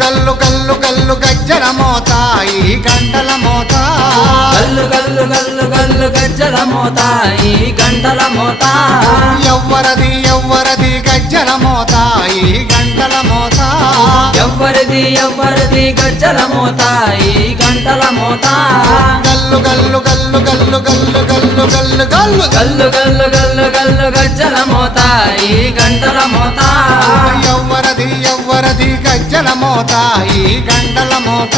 గల్లు గల్లు గల్లు గజ్జల మోత ఈ గంటల మోత గల్లు గల్లు గల్లు గల్లు గజ్జల మోత ఈ గంటల మోత ఎవ్వరది ఎవ్వరది గజ్జల మోత ఈ గంటల మోత ఎవ్వరిది ఎవ్వరిది గజ్జల మోత ఈ గంటల మోత గల్లు గల్లు గల్లు గల్లు గల్లు గల్లు గల్లు గల్లు గల్లు గల్లు గల్లు గల్లు గజ్జల మోత ఈ గంటల మోత ఎవ్వరది ఎవ్వరది గజ్జల మోత ఈ గంటల మోత